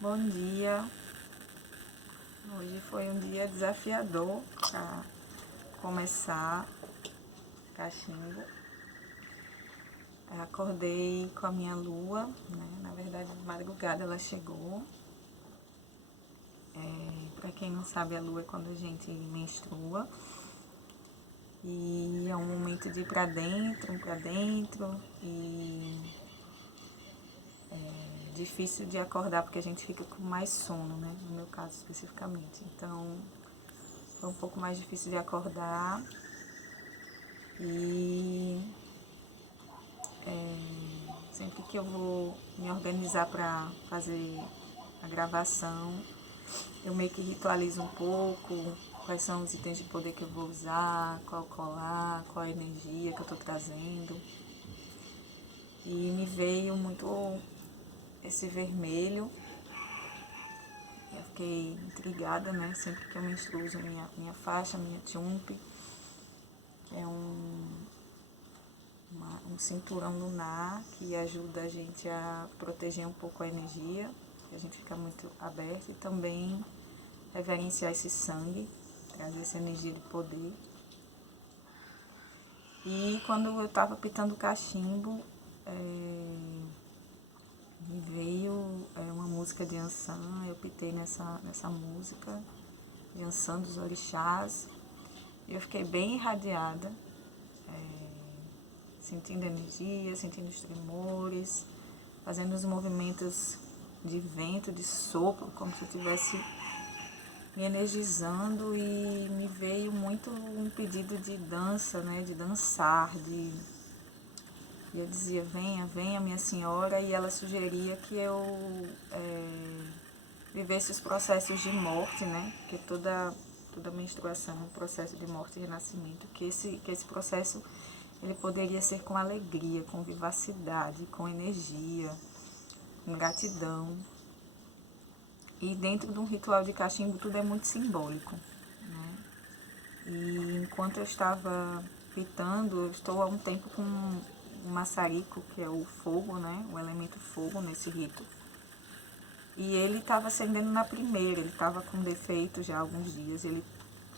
Bom dia. Hoje foi um dia desafiador para começar cachimbo. Acordei com a minha lua, né? Na verdade, de madrugada ela chegou. Para quem não sabe, a lua é quando a gente menstrua. E é um momento de ir para dentro, e difícil de acordar porque a gente fica com mais sono, né? No meu caso especificamente. Então, foi um pouco mais difícil de acordar e sempre que eu vou me organizar para fazer a gravação, eu meio que ritualizo um pouco quais são os itens de poder que eu vou usar, qual colar, qual a energia que eu estou trazendo. E me veio muito esse vermelho. Eu fiquei intrigada, né? Sempre que eu menstruo uso minha faixa, minha tchumpe, que é um cinturão lunar que ajuda a gente a proteger um pouco a energia, que a gente fica muito aberto, e também reverenciar esse sangue, trazer essa energia de poder. E quando eu estava pitando o cachimbo, me veio uma música de Ansan, eu pitei nessa música, de Ansan dos Orixás, e eu fiquei bem irradiada, sentindo energia, sentindo os tremores, fazendo os movimentos de vento, de sopro, como se eu estivesse me energizando, e me veio muito um pedido de dança, né, de dançar, e eu dizia, venha, venha minha senhora, e ela sugeria que eu vivesse os processos de morte, né, porque toda menstruação é um processo de morte e renascimento, que esse processo ele poderia ser com alegria, com vivacidade, com energia, com gratidão. E dentro de um ritual de cachimbo tudo é muito simbólico, né? E enquanto eu estava pitando, eu estou há um tempo com um maçarico, que é o fogo, né? O elemento fogo nesse rito. E ele estava acendendo na primeira, ele estava com defeito já há alguns dias. Eu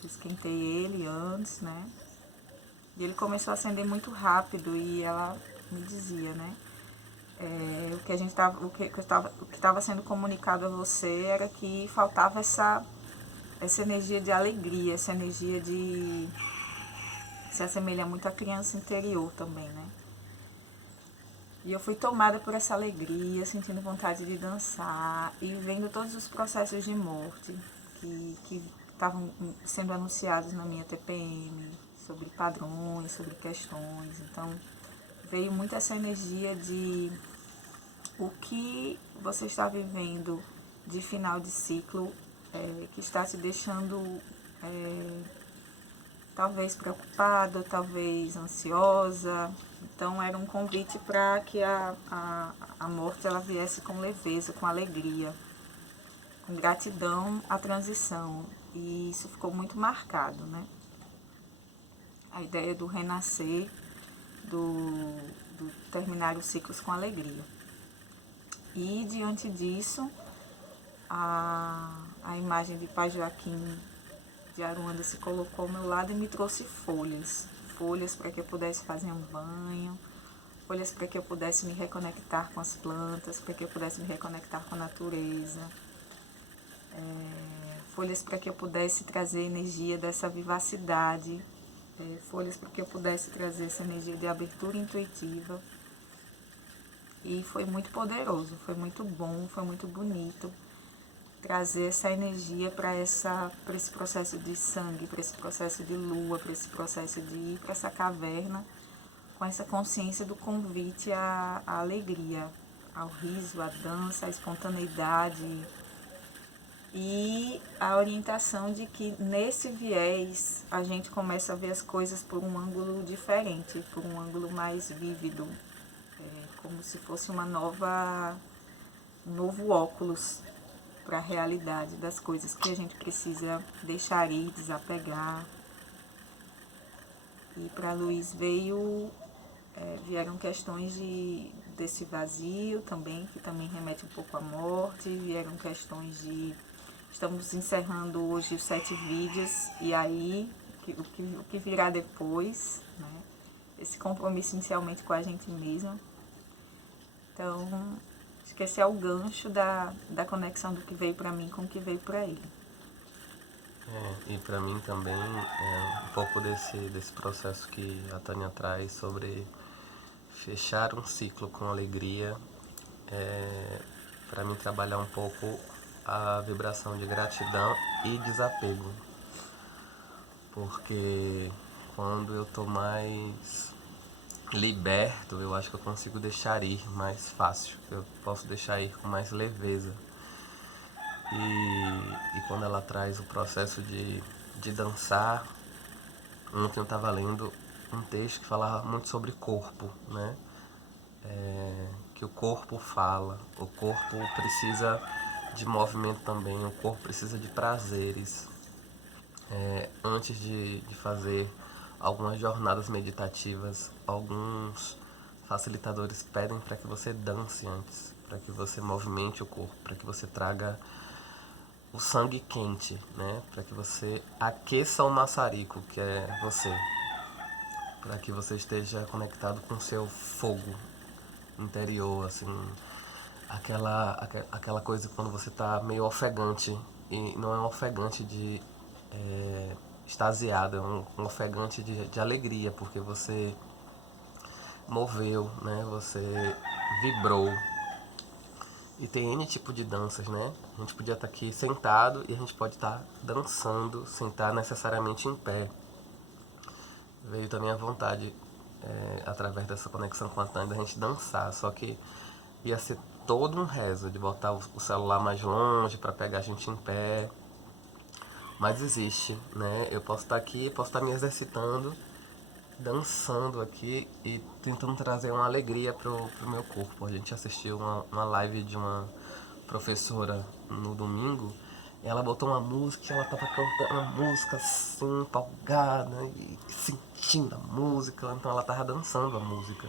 esquentei ele antes, né? E ele começou a acender muito rápido, e ela me dizia, né? O que estava sendo comunicado a você era que faltava essa energia de alegria, essa energia de se assemelha muito à criança interior também, né? E eu fui tomada por essa alegria, sentindo vontade de dançar e vendo todos os processos de morte que estavam sendo anunciados na minha TPM, sobre padrões, sobre questões. Então, veio muito essa energia de o que você está vivendo de final de ciclo, que está te deixando talvez preocupada, talvez ansiosa. Então era um convite para que a morte ela viesse com leveza, com alegria, com gratidão à transição. E isso ficou muito marcado, né? A ideia do renascer, do terminar os ciclos com alegria. E diante disso, a imagem de Pai Joaquim de Aruanda se colocou ao meu lado e me trouxe folhas. Folhas para que eu pudesse fazer um banho, folhas para que eu pudesse me reconectar com as plantas, para que eu pudesse me reconectar com a natureza, folhas para que eu pudesse trazer energia dessa vivacidade, folhas para que eu pudesse trazer essa energia de abertura intuitiva. E foi muito poderoso, foi muito bom, foi muito bonito trazer essa energia para esse processo de sangue, para esse processo de lua, para esse processo de ir para essa caverna, com essa consciência do convite à alegria, ao riso, à dança, à espontaneidade, e a orientação de que nesse viés a gente começa a ver as coisas por um ângulo diferente, por um ângulo mais vívido, como se fosse um novo óculos para a realidade das coisas que a gente precisa deixar ir, desapegar. E para Luiz vieram questões desse vazio também, que também remete um pouco à morte. Vieram questões de... Estamos encerrando hoje os 7 vídeos, e aí o que virá depois, né? Esse compromisso inicialmente com a gente mesma. Então, acho que esse é o gancho da conexão do que veio para mim com o que veio para ele. E para mim também é um pouco desse processo que a Tânia traz sobre fechar um ciclo com alegria, para mim trabalhar um pouco a vibração de gratidão e desapego, porque quando eu tô mais liberto, eu acho que eu consigo deixar ir mais fácil, eu posso deixar ir com mais leveza. E quando ela traz o processo de dançar, ontem eu estava lendo um texto que falava muito sobre corpo, né? Que o corpo fala, o corpo precisa de movimento também, o corpo precisa de prazeres. Antes de fazer algumas jornadas meditativas, alguns facilitadores pedem para que você dance antes, para que você movimente o corpo, para que você traga o sangue quente, né? Para que você aqueça o maçarico, que é você, para que você esteja conectado com o seu fogo interior, assim, aquela coisa quando você tá meio ofegante, e não é um ofegante de extasiado, é um ofegante de alegria, porque você moveu, né? Você vibrou. E tem N tipo de danças, né? A gente podia estar aqui sentado e a gente pode estar dançando sem estar necessariamente em pé. Veio também a vontade, através dessa conexão com a Tânia, da gente dançar, só que ia ser todo um rezo de botar o celular mais longe para pegar a gente em pé. Mas existe, né? Eu posso estar aqui, posso estar me exercitando, dançando aqui e tentando trazer uma alegria pro meu corpo. A gente assistiu uma live de uma professora no domingo, e ela botou uma música e ela tava cantando a música assim, empolgada e sentindo a música, então ela tava dançando a música.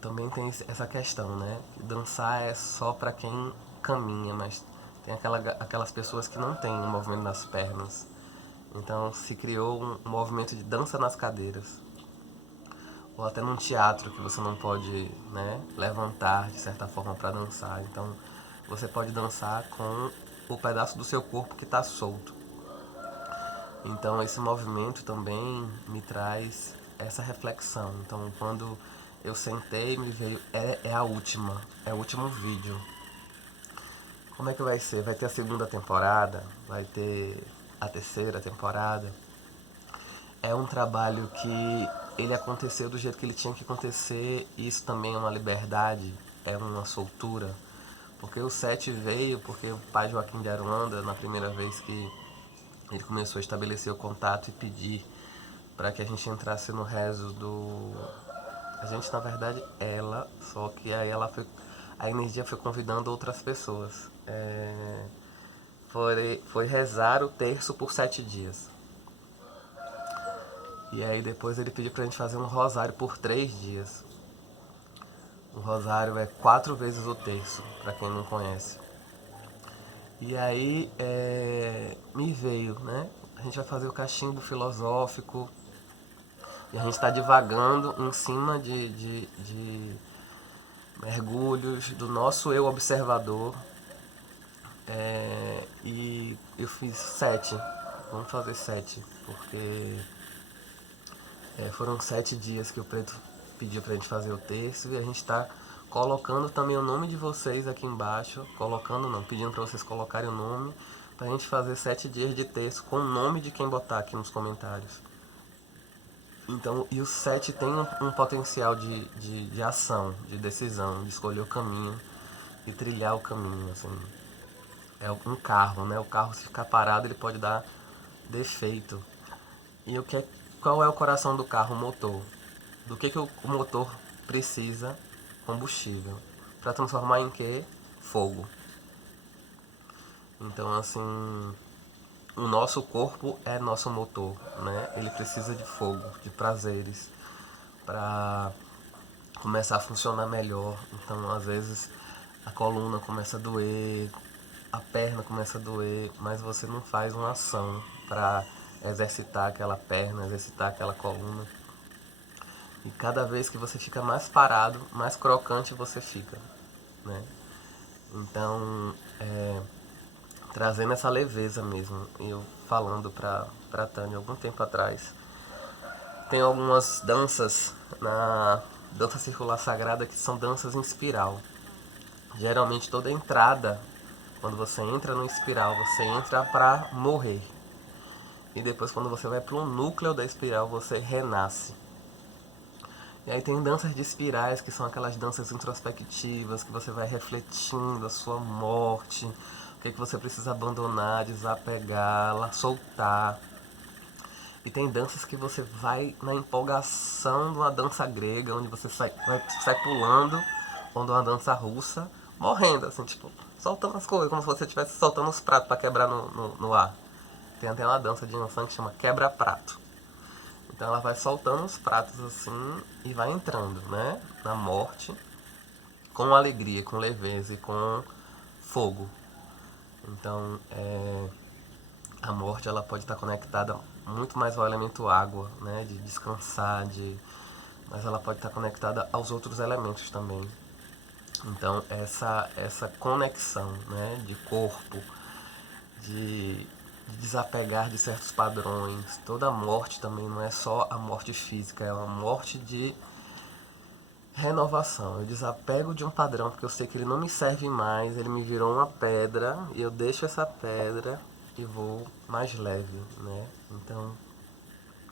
Também tem essa questão, né? Dançar é só para quem caminha, mas tem aquelas pessoas que não têm um movimento nas pernas. Então se criou um movimento de dança nas cadeiras. Ou até num teatro que você não pode, né, levantar de certa forma para dançar. Então você pode dançar com o pedaço do seu corpo que está solto. Então esse movimento também me traz essa reflexão. Então quando eu sentei, me veio, é a última, é o último vídeo. Como é que vai ser? Vai ter a segunda temporada? Vai ter a terceira temporada? É um trabalho que ele aconteceu do jeito que ele tinha que acontecer, e isso também é uma liberdade, é uma soltura. Porque o 7 veio porque o pai Joaquim de Aruanda, na primeira vez que ele começou a estabelecer o contato e pedir para que a gente entrasse no rezo do... A gente, na verdade, ela, só que aí a energia foi convidando outras pessoas. Foi rezar o terço por 7 dias. E aí depois ele pediu pra gente fazer um rosário por 3 dias. O rosário é 4 vezes o terço, pra quem não conhece. E aí me veio, né? A gente vai fazer o cachimbo filosófico. E a gente está divagando em cima de mergulhos do nosso eu observador. E eu fiz 7. Vamos fazer 7, porque foram 7 dias que o Preto pediu pra gente fazer o terço, e a gente tá colocando também o nome de vocês aqui embaixo, colocando não, pedindo pra vocês colocarem o nome, pra gente fazer 7 dias de terço com o nome de quem botar aqui nos comentários. Então, e o 7 tem um potencial de ação, de decisão, de escolher o caminho e trilhar o caminho, assim. É um carro, né? O carro, se ficar parado, ele pode dar defeito. E qual é o coração do carro? O motor. Do que o motor precisa? Combustível. Para transformar em quê? Fogo. Então, assim, o nosso corpo é nosso motor, né? Ele precisa de fogo, de prazeres, para começar a funcionar melhor. Então, às vezes, a coluna começa a doer, a perna começa a doer, mas você não faz uma ação para exercitar aquela perna, exercitar aquela coluna. E cada vez que você fica mais parado, mais crocante você fica, né? Então, trazendo essa leveza mesmo, eu falando pra Tânia algum tempo atrás, tem algumas danças na dança circular sagrada que são danças em espiral. Geralmente toda entrada, quando você entra no espiral, você entra pra morrer. E depois quando você vai pro núcleo da espiral, você renasce. E aí tem danças de espirais, que são aquelas danças introspectivas, que você vai refletindo a sua morte, o que você precisa abandonar, desapegar, soltar. E tem danças que você vai na empolgação de uma dança grega, onde você sai pulando, ou de uma dança russa, morrendo, assim, tipo, soltando as coisas, como se você estivesse soltando os pratos para quebrar no ar. Tem até uma dança de Yansan que chama quebra-prato. Então ela vai soltando os pratos assim e vai entrando, né, na morte, com alegria, com leveza e com fogo. Então, a morte ela pode estar conectada muito mais ao elemento água, né, de descansar, mas ela pode estar conectada aos outros elementos também. Então essa conexão, né, de corpo, de desapegar de certos padrões. Toda morte também não é só a morte física, é uma morte de renovação. Eu desapego de um padrão porque eu sei que ele não me serve mais, ele me virou uma pedra e eu deixo essa pedra e vou mais leve, né? Então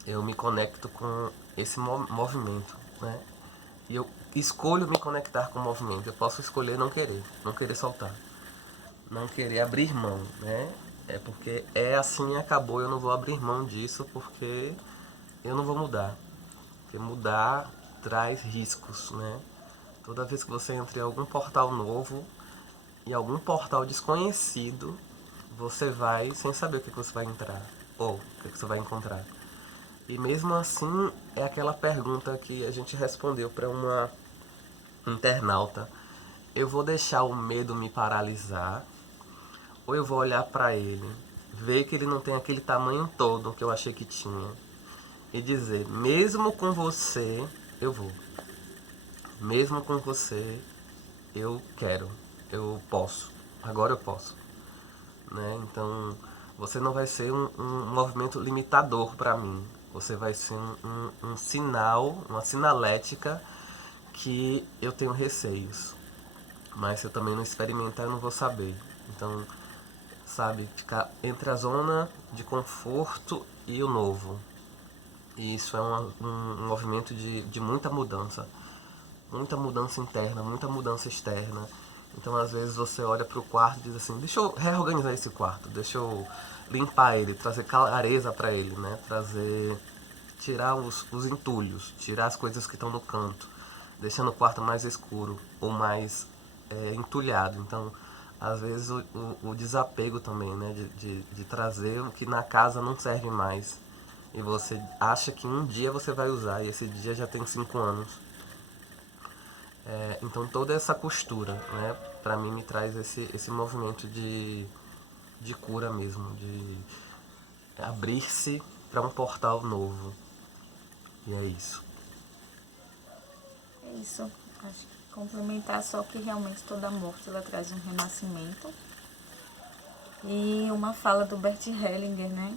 eu me conecto com esse movimento, né? E eu escolho me conectar com o movimento. Eu posso escolher não querer soltar, não querer abrir mão, né? É porque é assim e acabou, eu não vou abrir mão disso porque eu não vou mudar. Porque mudar traz riscos, né? Toda vez que você entra em algum portal novo, em algum portal desconhecido, você vai sem saber o que você vai entrar ou o que você vai encontrar. E mesmo assim, é aquela pergunta que a gente respondeu para uma internauta: eu vou deixar o medo me paralisar ou eu vou olhar para ele, ver que ele não tem aquele tamanho todo que eu achei que tinha e dizer, mesmo com você, eu vou. Mesmo com você, eu quero, eu posso, agora eu posso, né? Então, você não vai ser um movimento limitador para mim. Você vai ser um sinal, uma sinalética que eu tenho receios. Mas se eu também não experimentar, eu não vou saber. Então, sabe, ficar entre a zona de conforto e o novo. E isso é um movimento de muita mudança interna, muita mudança externa. Então, às vezes, você olha para o quarto e diz assim, deixa eu reorganizar esse quarto, deixa eu limpar ele, trazer clareza para ele, né? Tirar os entulhos, tirar as coisas que estão no canto, deixando o quarto mais escuro ou mais entulhado. Então, às vezes, o desapego também, né? De trazer o que na casa não serve mais. E você acha que um dia você vai usar e esse dia já tem 5 anos. Então toda essa costura, né, para mim me traz esse movimento de cura mesmo, de abrir-se para um portal novo. E é isso. É isso. Acho que complementar só que realmente toda morte ela traz um renascimento. E uma fala do Bert Hellinger, né?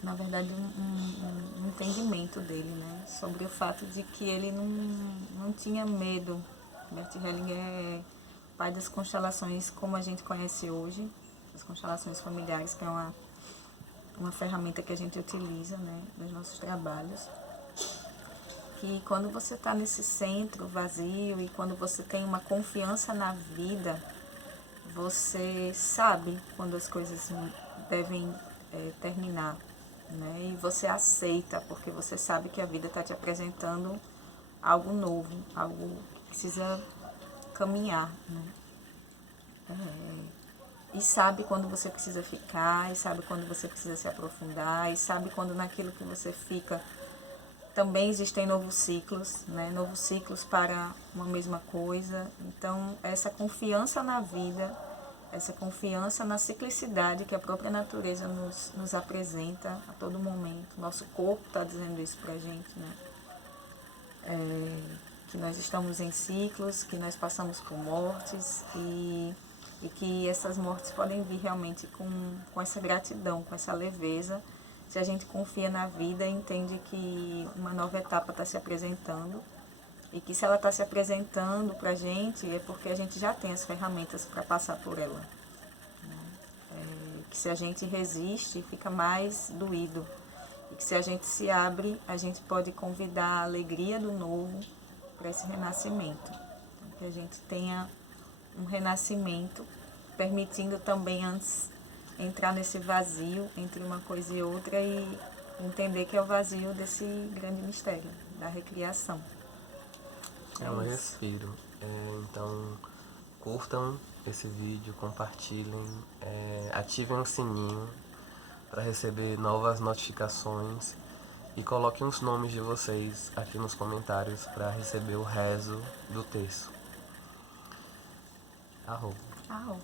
Na verdade, um entendimento dele, né? Sobre o fato de que ele não tinha medo. Bert Hellinger é pai das constelações como a gente conhece hoje, as constelações familiares, que é uma ferramenta que a gente utiliza, né, nos nossos trabalhos. Que quando você está nesse centro vazio e quando você tem uma confiança na vida, você sabe quando as coisas devem terminar, né? E você aceita, porque você sabe que a vida está te apresentando algo novo, algo que precisa caminhar, né? E sabe quando você precisa ficar, e sabe quando você precisa se aprofundar, e sabe quando naquilo que você fica também existem novos ciclos, né? Novos ciclos para uma mesma coisa. Então, essa confiança na vida, essa confiança na ciclicidade que a própria natureza nos apresenta a todo momento. Nosso corpo está dizendo isso para a gente, né? Que nós estamos em ciclos, que nós passamos por mortes e que essas mortes podem vir realmente com essa gratidão, com essa leveza, se a gente confia na vida e entende que uma nova etapa está se apresentando e que se ela está se apresentando para a gente é porque a gente já tem as ferramentas para passar por ela. Que se a gente resiste, fica mais doído. E que se a gente se abre, a gente pode convidar a alegria do novo para esse renascimento. Que a gente tenha um renascimento, permitindo também antes entrar nesse vazio entre uma coisa e outra e entender que é o vazio desse grande mistério, da recriação. É um respiro. Então, curtam esse vídeo, compartilhem, ativem o sininho para receber novas notificações e coloquem os nomes de vocês aqui nos comentários para receber o rezo do terço. Arro. Arro.